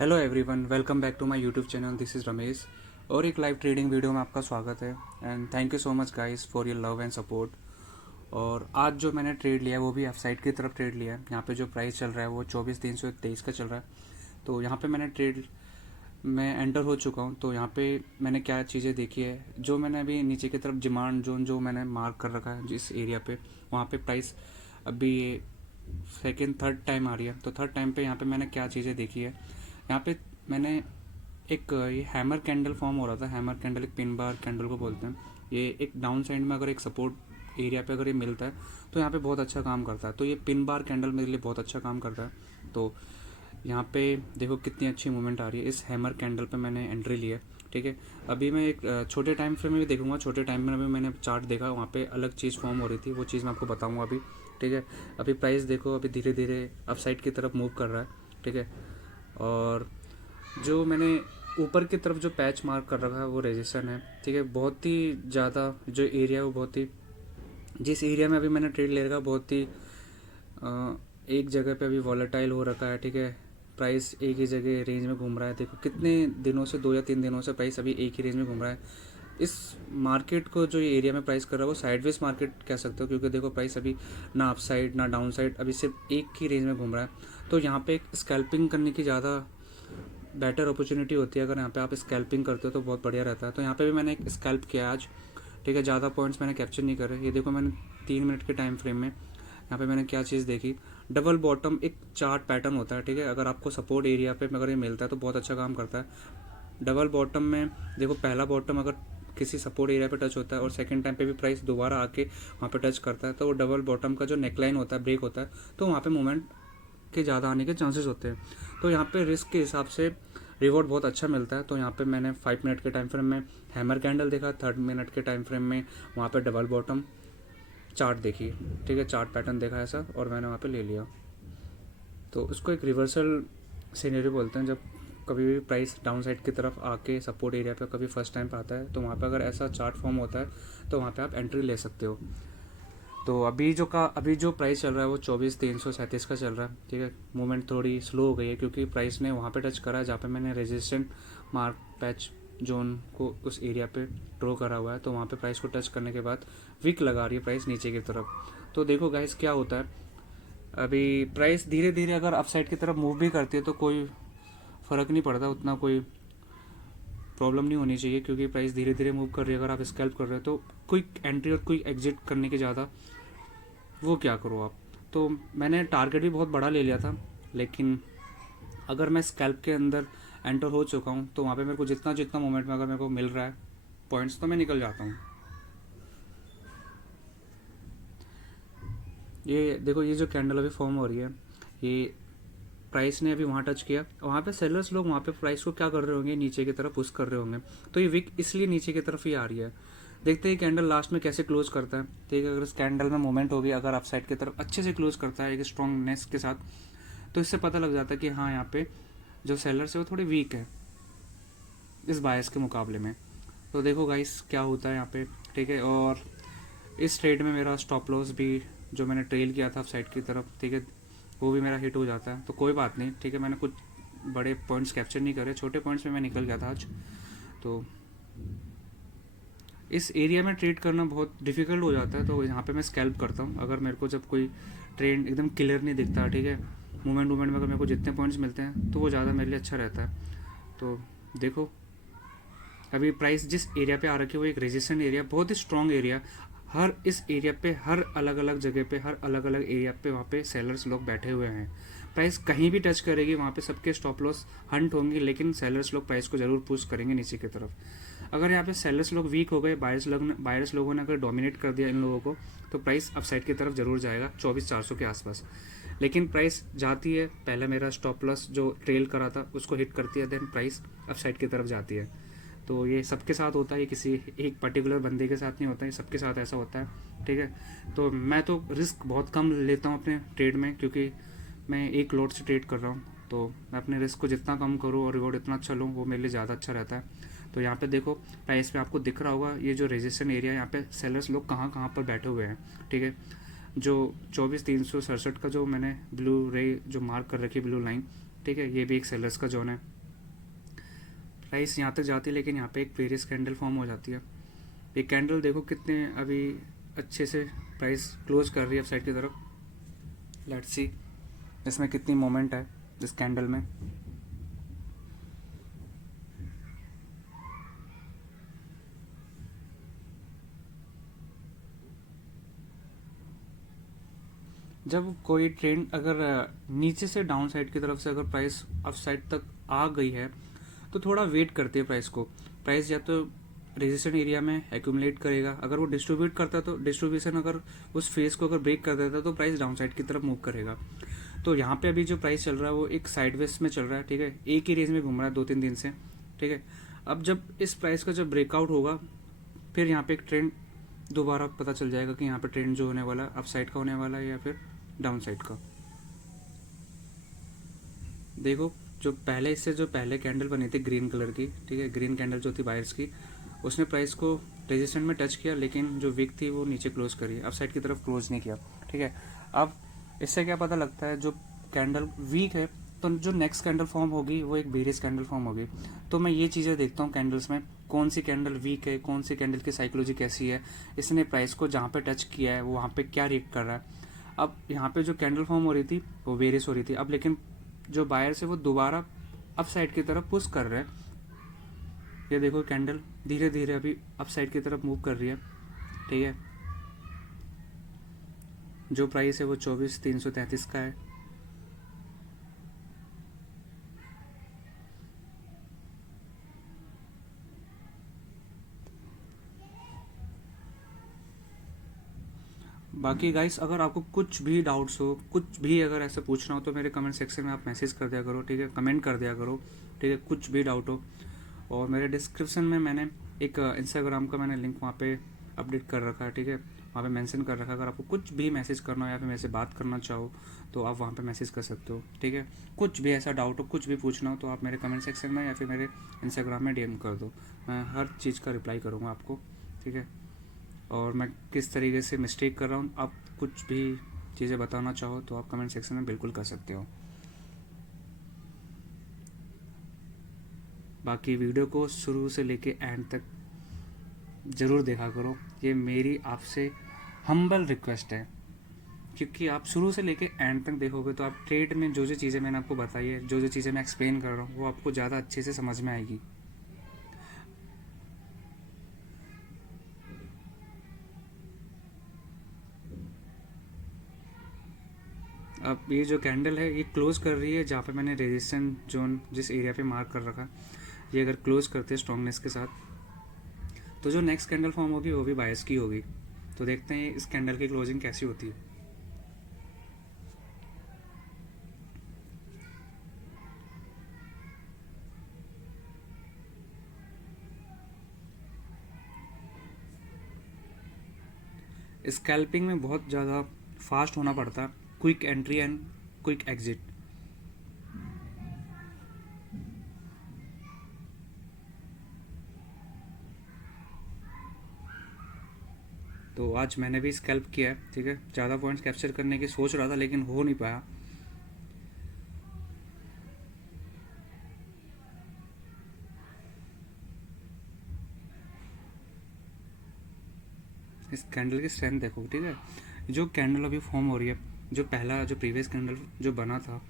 Hello everyone, welcome back to my YouTube channel. This is Ramesh और एक live trading video में आपका स्वागत है। And thank you so much guys for your love and support. और आज जो मैंने ट्रेड लिया है वो भी अप साइड की तरफ ट्रेड लिया है। यहाँ पे जो प्राइस चल रहा है वो 24,323 का चल रहा है। तो यहाँ पे मैंने ट्रेड में एंटर हो चुका हूँ। तो यहाँ पे मैंने क्या चीज़ें देखी है, जो मैंने अभी नीचे की तरफ डिमांड जोन जो मैंने मार्क कर रखा है जिस एरिया पे, वहाँ पे प्राइस अभी सेकेंड थर्ड टाइम आ रही है। तो थर्ड टाइम पे यहाँ पे मैंने क्या चीज़ें देखी है, यहाँ पे मैंने एक ये हैमर कैंडल फॉर्म हो रहा था। हैमर कैंडल एक पिन बार कैंडल को बोलते हैं। ये एक डाउन साइड में अगर एक सपोर्ट एरिया पे अगर ये मिलता है तो यहाँ पे बहुत अच्छा काम करता है। तो ये पिन बार कैंडल मेरे लिए बहुत अच्छा काम करता है। तो यहाँ पे देखो कितनी अच्छी मूवमेंट आ रही है। इस हैमर कैंडल पे मैंने एंट्री ली है। ठीक है, अभी मैं एक छोटे टाइम फ्रेम में भी देखूंगा। छोटे टाइम में अभी मैंने चार्ट देखा, वहाँ पे अलग चीज़ फॉर्म हो रही थी, वो चीज़ मैं आपको बताऊंगा अभी। ठीक है, अभी प्राइस देखो अभी धीरे धीरे अप साइड की तरफ मूव कर रहा है। ठीक है, और जो मैंने ऊपर की तरफ जो पैच मार्क कर रखा है वो रेजिस्टेंस है। ठीक है, बहुत ही ज़्यादा जो एरिया है वो बहुत ही, जिस एरिया में अभी मैंने ट्रेड ले रखा बहुत ही एक जगह पे अभी वॉलेटाइल हो रखा है। ठीक है, प्राइस एक ही जगह रेंज में घूम रहा है। देखो कितने दिनों से, 2 या 3 दिनों से प्राइस अभी एक ही रेंज में घूम रहा है। इस मार्केट को जो ये एरिया में प्राइस कर रहा है वो साइडवेज मार्केट कह सकते हो, क्योंकि देखो प्राइस अभी ना अप साइड ना डाउन साइड, अभी सिर्फ एक ही रेंज में घूम रहा है। तो यहाँ पे एक स्कैल्पिंग करने की ज़्यादा बेटर अपॉर्चुनिटी होती है। अगर यहाँ पे आप स्कैल्पिंग करते हो तो बहुत बढ़िया रहता है। तो यहाँ पे भी मैंने एक स्कैल्प किया आज। ठीक है, ज़्यादा पॉइंट्स मैंने कैप्चर नहीं करे। ये देखो मैंने 3 मिनट के टाइम फ्रेम में यहाँ पे मैंने क्या चीज़ देखी, डबल बॉटम एक चार्ट पैटर्न होता है। ठीक है, अगर आपको सपोर्ट एरिया पे अगर ये मिलता है तो बहुत अच्छा काम करता है। डबल बॉटम में देखो पहला बॉटम अगर किसी सपोर्ट एरिया पे टच होता है और सेकंड टाइम पे भी प्राइस दोबारा आके वहाँ पे टच करता है, तो वो डबल बॉटम का जो नेकलाइन होता है, ब्रेक होता है, तो वहाँ पे मूवमेंट के ज़्यादा आने के चांसेस होते हैं। तो यहाँ पे रिस्क के हिसाब से रिवॉर्ड बहुत अच्छा मिलता है। तो यहाँ पे मैंने 5 मिनट के टाइम फ्रेम में हैमर कैंडल देखा, 3 मिनट के टाइम फ्रेम में वहाँ पे डबल बॉटम चार्ट देखी। ठीक है, चार्ट पैटर्न देखा ऐसा और मैंने वहाँ पे ले लिया। तो उसको एक रिवर्सल सिनेरियो बोलते हैं, जब कभी भी प्राइस डाउन साइड की तरफ आके सपोर्ट एरिया पे कभी फर्स्ट टाइम पे आता है तो वहाँ पे अगर ऐसा चार्ट फॉर्म होता है तो वहाँ पे आप एंट्री ले सकते हो। तो अभी जो प्राइस चल रहा है वो 24,337 का चल रहा है। ठीक है, मूवमेंट थोड़ी स्लो हो गई है क्योंकि प्राइस ने वहाँ पे टच करा है जहाँ पे मैंने रेजिस्टेंट मार्क पैच जोन को उस एरिया पे ड्रॉ करा हुआ है। तो वहाँ पे प्राइस को टच करने के बाद वीक लगा रही है प्राइस नीचे की तरफ। तो देखो गाइस क्या होता है, अभी प्राइस धीरे धीरे अगर अपसाइड की तरफ मूव भी करती है तो कोई फ़र्क नहीं पड़ता, उतना कोई प्रॉब्लम नहीं होनी चाहिए, क्योंकि प्राइस धीरे धीरे मूव कर रही है। अगर आप स्कैल्प कर रहे हो तो क्विक एंट्री और क्विक एग्जिट करने के ज़्यादा वो क्या करो आप। तो मैंने टारगेट भी बहुत बड़ा ले लिया था, लेकिन अगर मैं स्कैल्प के अंदर एंटर हो चुका हूँ तो वहाँ पे मेरे को जितना जितना मोमेंट में अगर मेरे को मिल रहा है पॉइंट्स तो मैं निकल जाता हूँ। ये देखो ये जो कैंडल अभी फॉर्म हो रही है, ये प्राइस ने अभी वहाँ टच किया, वहाँ पे सेलर्स लोग वहाँ पे प्राइस को क्या कर रहे होंगे, नीचे की तरफ पुश कर रहे होंगे। तो ये विक इसलिए नीचे की तरफ ही आ रही है। देखते हैं कैंडल लास्ट में कैसे क्लोज करता है। ठीक है, अगर इस कैंडल में मोमेंट होगी, अगर आप साइड की तरफ अच्छे से क्लोज करता है एक स्ट्रॉन्गनेस के साथ, तो इससे पता लग जाता है कि हाँ यहाँ पे जो सेलर्स है वो थोड़े वीक है इस बायस के मुकाबले में। तो देखो गाइस क्या होता है यहाँ पे। ठीक है, और इस ट्रेड में मेरा स्टॉप लॉस भी जो मैंने ट्रेल किया था साइड की तरफ, ठीक है, वो भी मेरा हिट हो जाता है। तो कोई बात नहीं। ठीक है, मैंने कुछ बड़े पॉइंट्स कैप्चर नहीं करे, छोटे पॉइंट्स में मैं निकल गया था आज। तो इस एरिया में ट्रेड करना बहुत डिफिकल्ट हो जाता है। तो यहाँ पे मैं स्कैल्प करता हूँ अगर मेरे को जब कोई ट्रेंड एकदम क्लियर नहीं दिखता। ठीक है, मूवमेंट में अगर मेरे को जितने पॉइंट्स मिलते हैं तो वो ज़्यादा मेरे लिए अच्छा रहता है। तो देखो अभी प्राइस जिस एरिया पे आ रखी है वो एक रेजिस्टेंट एरिया, बहुत ही स्ट्रॉन्ग एरिया। हर इस एरिया पे, हर अलग अलग जगह पे, हर अलग अलग एरिया पे वहाँ पे सेलर्स लोग बैठे हुए हैं। प्राइस कहीं भी टच करेगी वहाँ पे सबके स्टॉप लॉस हंट होंगे, लेकिन सेलर्स लोग प्राइस को ज़रूर पुश करेंगे नीचे की तरफ। अगर यहाँ पे सेलर्स लोग वीक हो गए, बायर्स लोगों ने अगर डोमिनेट कर दिया इन लोगों को, तो प्राइस अपसाइड की तरफ ज़रूर जाएगा 24,400 के आसपास। लेकिन प्राइस जाती है, पहले मेरा स्टॉप लॉस जो ट्रेल करा था उसको हिट करती है, देन प्राइस अपसाइड की तरफ जाती है। तो ये सबके साथ होता है, ये किसी एक पर्टिकुलर बंदे के साथ नहीं होता है, सबके साथ ऐसा होता है। ठीक है, तो मैं तो रिस्क बहुत कम लेता हूँ अपने ट्रेड में, क्योंकि मैं एक लॉट से ट्रेड कर रहा हूँ। तो मैं अपने रिस्क को जितना कम करूँ और रिवॉर्ड इतना अच्छा लूँ वो मेरे लिए ज़्यादा अच्छा रहता है। तो यहाँ पे देखो प्राइस पे आपको दिख रहा होगा ये जो रेजिस्टेंस एरिया, यहाँ पे सेलर्स लोग कहाँ कहाँ पर बैठे हुए हैं। ठीक है, जो 24,367 का जो मैंने ब्लू रे जो मार्क कर रखी है, ब्लू लाइन, ठीक है, ये भी एक सेलर्स का जोन है। प्राइस यहाँ तक जाती है लेकिन यहाँ पे एक बेरियस कैंडल फॉर्म हो जाती है। ये कैंडल देखो कितने अभी अच्छे से प्राइस क्लोज कर रही है अपसाइड की तरफ। लेट्स सी इसमें कितनी मोमेंट है इस कैंडल में। जब कोई ट्रेंड अगर नीचे से डाउन साइड की तरफ से अगर प्राइस अप साइड तक आ गई है तो थोड़ा वेट करती है प्राइस को। प्राइस या तो रेजिस्टेंट एरिया में एक्यूमुलेट करेगा, अगर वो डिस्ट्रीब्यूट करता है तो डिस्ट्रीब्यूशन अगर उस फेस को अगर ब्रेक कर देता है तो प्राइस डाउन साइड की तरफ मूव करेगा। तो यहाँ पे अभी जो प्राइस चल रहा है वो एक साइडवेज में चल रहा है, ठीक है, एक ही रेंज में घूम रहा है 2-3 दिन से, ठीक है। अब जब इस प्राइस का जब ब्रेकआउट होगा फिर यहाँ पे एक ट्रेंड दोबारा पता चल जाएगा कि यहाँ पे ट्रेंड जो होने वाला है अप साइड का होने वाला है या फिर डाउन साइड का। देखो जो पहले इससे जो पहले कैंडल बनी थी ग्रीन कलर की, ठीक है, ग्रीन कैंडल जो थी बायर्स की, उसने प्राइस को रेजिस्टेंट में टच किया लेकिन जो विक थी वो नीचे क्लोज करी, अप साइड की तरफ क्लोज नहीं किया, ठीक है। अब इससे क्या पता लगता है जो कैंडल वीक है तो जो नेक्स्ट कैंडल फॉर्म होगी वो एक बेरियस कैंडल फॉर्म होगी। तो मैं ये चीज़ें देखता हूँ कैंडल्स में, कौन सी कैंडल वीक है, कौन सी कैंडल की साइकोलॉजी कैसी है, इसने प्राइस को जहाँ पे टच किया है वो वहाँ पे क्या रिएक्ट कर रहा है। अब यहाँ पे जो कैंडल फॉर्म हो रही थी वो बेरियस हो रही थी, अब लेकिन जो बायर से वो दोबारा अप साइड की तरफ पुश कर रहे हैं। ये देखो कैंडल धीरे धीरे अभी अप साइड की तरफ मूव कर रही है, ठीक है। जो प्राइस है वो 24,333 का है। बाकी गाइस अगर आपको कुछ भी डाउट्स हो, कुछ भी अगर ऐसे पूछना हो तो मेरे कमेंट सेक्शन में आप मैसेज कर दिया करो, ठीक है, कमेंट कर दिया करो, ठीक है, कुछ भी डाउट हो। और मेरे डिस्क्रिप्शन में मैंने एक इंस्टाग्राम का मैंने लिंक वहाँ पे अपडेट कर रखा है, ठीक है, वहाँ पे मेंशन कर रखा है। अगर आपको कुछ भी मैसेज करना हो या फिर मेरे से बात करना चाहो तो आप वहाँ पे मैसेज कर सकते हो, ठीक है। कुछ भी ऐसा डाउट हो, कुछ भी पूछना हो तो आप मेरे कमेंट सेक्शन में या फिर मेरे इंस्टाग्राम में डीएम कर दो, मैं हर चीज़ का रिप्लाई करूँगा आपको, ठीक है। और मैं किस तरीके से मिस्टेक कर रहा हूँ, आप कुछ भी चीज़ें बताना चाहो तो आप कमेंट सेक्शन में बिल्कुल कर सकते हो। बाकी वीडियो को शुरू से लेके एंड तक ज़रूर देखा करो, ये मेरी आपसे हम्बल रिक्वेस्ट है, क्योंकि आप शुरू से लेके एंड तक देखोगे तो आप ट्रेड में जो जो चीज़ें मैंने आपको बताई है, जो जो चीज़ें मैं एक्सप्लेन कर रहा हूँ वो आपको ज़्यादा अच्छे से समझ में आएगी। अब ये जो कैंडल है ये क्लोज कर रही है जहाँ पे मैंने रेजिस्टेंट जोन जिस एरिया पे मार्क कर रखा, ये अगर क्लोज करते हैं स्ट्रॉन्गनेस के साथ तो जो नेक्स्ट कैंडल फॉर्म होगी वो भी बायस की होगी। तो देखते हैं इस कैंडल की क्लोजिंग कैसी होती है। स्कैल्पिंग में बहुत ज़्यादा फास्ट होना पड़ता है, quick entry and quick exit. तो आज मैंने भी स्कैल्प किया है, ठीक है, ज़्यादा पॉइंट्स कैप्चर करने की सोच रहा था लेकिन हो नहीं पाया। इस कैंडल की स्ट्रेंथ देखो, ठीक है, जो कैंडल अभी फॉर्म हो रही है, जो पहला जो प्रीवियस कैंडल जो बना था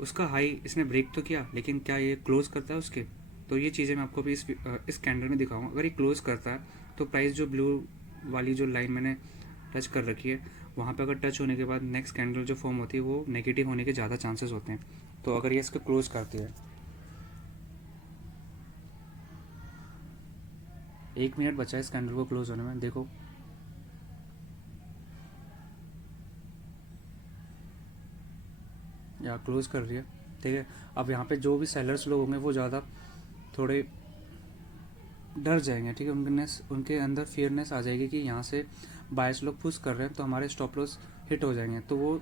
उसका हाई इसने ब्रेक तो किया लेकिन क्या ये क्लोज करता है उसके, तो ये चीज़ें मैं आपको भी इस कैंडल में दिखाऊंगा। अगर ये क्लोज करता है तो प्राइस जो ब्लू वाली जो लाइन मैंने टच कर रखी है वहाँ पे अगर टच होने के बाद नेक्स्ट कैंडल जो फॉर्म होती है वो नेगेटिव होने के ज़्यादा चांसेस होते हैं। तो अगर ये इसको क्लोज करती है, 1 मिनट बचा है इस कैंडल को क्लोज होने में, देखो या क्लोज कर रही है, ठीक है। अब यहाँ पे जो भी सेलर्स लोग होंगे वो ज़्यादा थोड़े डर जाएंगे, ठीक है, उनके अंदर फियरनेस आ जाएगी कि यहाँ से बायर्स लोग पुश कर रहे हैं तो हमारे स्टॉप लॉस हिट हो जाएंगे, तो वो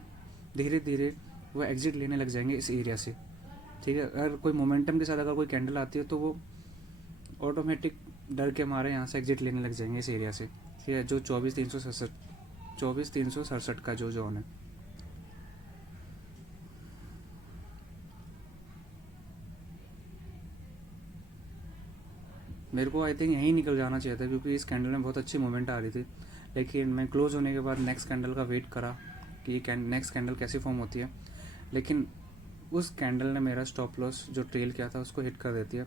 धीरे धीरे वो एग्जिट लेने लग जाएंगे इस एरिया से, ठीक है। अगर कोई मोमेंटम के साथ अगर कोई कैंडल आती है तो वो ऑटोमेटिक डर के मारे यहाँ से एग्जिट लेने लग जाएंगे इस एरिया से, ठीक है, जो 24,367 का जो जोन है। मेरे को आई थिंक यहीं निकल जाना चाहिए था, क्योंकि इस कैंडल में बहुत अच्छी मूवमेंट आ रही थी। लेकिन मैं क्लोज होने के बाद नेक्स्ट कैंडल का वेट करा कि नेक्स्ट कैंडल कैसी फॉर्म होती है, लेकिन उस कैंडल ने मेरा स्टॉप लॉस जो ट्रेल किया था उसको हिट कर देती है।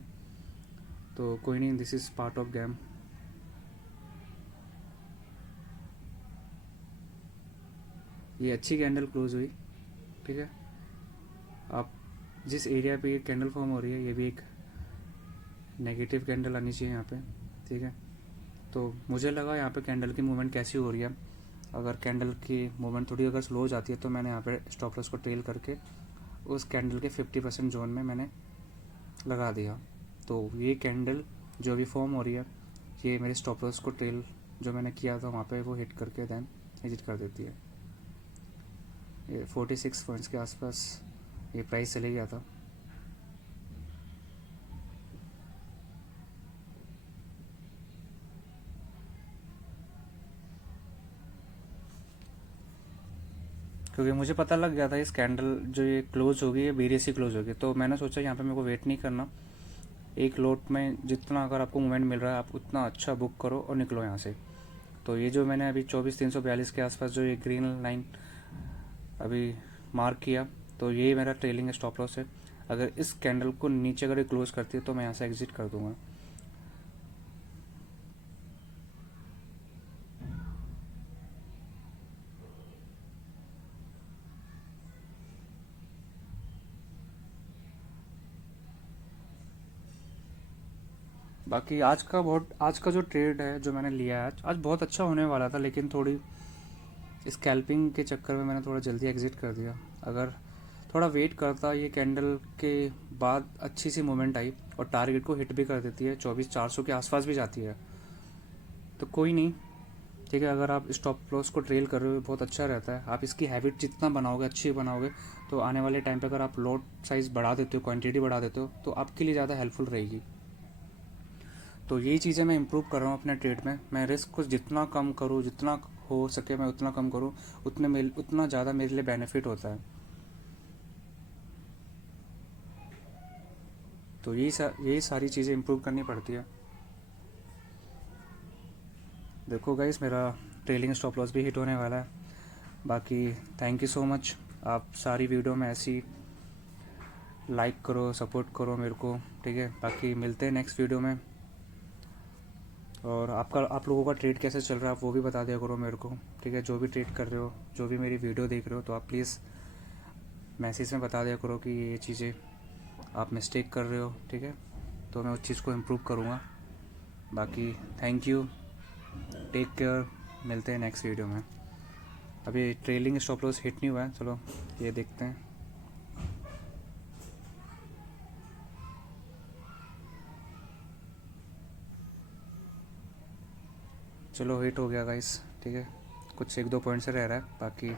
तो कोई नहीं, this is part of game. ये अच्छी कैंडल क्लोज हुई, ठीक है। आप जिस एरिया पे ये कैंडल फॉर्म हो रही है, ये भी एक नेगेटिव कैंडल आनी चाहिए यहाँ पे, ठीक है। तो मुझे लगा यहाँ पे कैंडल की मूवमेंट कैसी हो रही है, अगर कैंडल की मूवमेंट थोड़ी अगर स्लो हो जाती है तो मैंने यहाँ पे स्टॉप लॉस को ट्रेल करके उस कैंडल के 50% जोन में मैंने लगा दिया। तो ये कैंडल जो भी फॉर्म हो रही है, ये मेरे स्टॉप लॉस को ट्रेल जो मैंने किया था वहाँ पे वो हिट करके देन एग्जिट कर देती है। ये 46 पॉइंट्स के आसपास ये प्राइस चले गया था। क्योंकि मुझे पता लग गया था इस कैंडल जो ये क्लोज होगी ये बीरेसी क्लोज होगी, तो मैंने सोचा यहाँ पे मेरे को वेट नहीं करना, एक लोट में जितना अगर आपको मूवमेंट मिल रहा है आप उतना अच्छा बुक करो और निकलो यहाँ से। तो ये जो मैंने अभी 24,342 के आसपास जो ये ग्रीन लाइन अभी मार्क किया, तो ये मेरा ट्रेलिंग स्टॉप लॉस है। अगर इस कैंडल को नीचे अगर क्लोज करती है तो मैं यहाँ से एग्जिट कर दूंगा। बाकी आज का जो ट्रेड है जो मैंने लिया है आज बहुत अच्छा होने वाला था, लेकिन थोड़ी स्कैल्पिंग के चक्कर में मैंने थोड़ा जल्दी एग्जिट कर दिया। अगर थोड़ा वेट करता, ये कैंडल के बाद अच्छी सी मूवमेंट आई और टारगेट को हिट भी कर देती है, 24,400 के आसपास भी जाती है, तो कोई नहीं, ठीक है। अगर आप स्टॉप लॉस को ट्रेल कर रहे हो बहुत अच्छा रहता है, आप इसकी हैबिट जितना बनाओगे अच्छी बनाओगे तो आने वाले टाइम पे अगर आप लॉट साइज़ बढ़ा देते हो, क्वांटिटी बढ़ा देते हो, तो आपके लिए ज़्यादा हेल्पफुल रहेगी। तो यही चीज़ें मैं इम्प्रूव कर रहा हूँ अपने ट्रेड में। मैं रिस्क को जितना कम करूँ, जितना हो सके मैं उतना कम करूँ, उतना ज़्यादा मेरे लिए बेनिफिट होता है। तो यही सारी चीज़ें इम्प्रूव करनी पड़ती है। देखो गाइस, मेरा ट्रेलिंग स्टॉप लॉस भी हिट होने वाला है। बाकी थैंक यू सो मच, आप सारी वीडियो में ऐसी लाइक करो, सपोर्ट करो मेरे को, ठीक है। बाकी मिलते हैं नेक्स्ट वीडियो में। और आप लोगों का ट्रेड कैसे चल रहा है आप वो भी बता दिया करो मेरे को, ठीक है। जो भी ट्रेड कर रहे हो, जो भी मेरी वीडियो देख रहे हो, तो आप प्लीज़ मैसेज में बता दिया करो कि ये चीज़ें आप मिस्टेक कर रहे हो, ठीक है। तो मैं उस चीज़ को इम्प्रूव करूँगा। बाकी थैंक यू, टेक केयर, मिलते हैं नेक्स्ट वीडियो में। अभी ट्रेलिंग स्टॉप लॉस हिट नहीं हुआ है, चलो ये देखते हैं। चलो हिट हो गया गाइस, ठीक है। कुछ 1-2 पॉइंट से रह रहा है, बाकी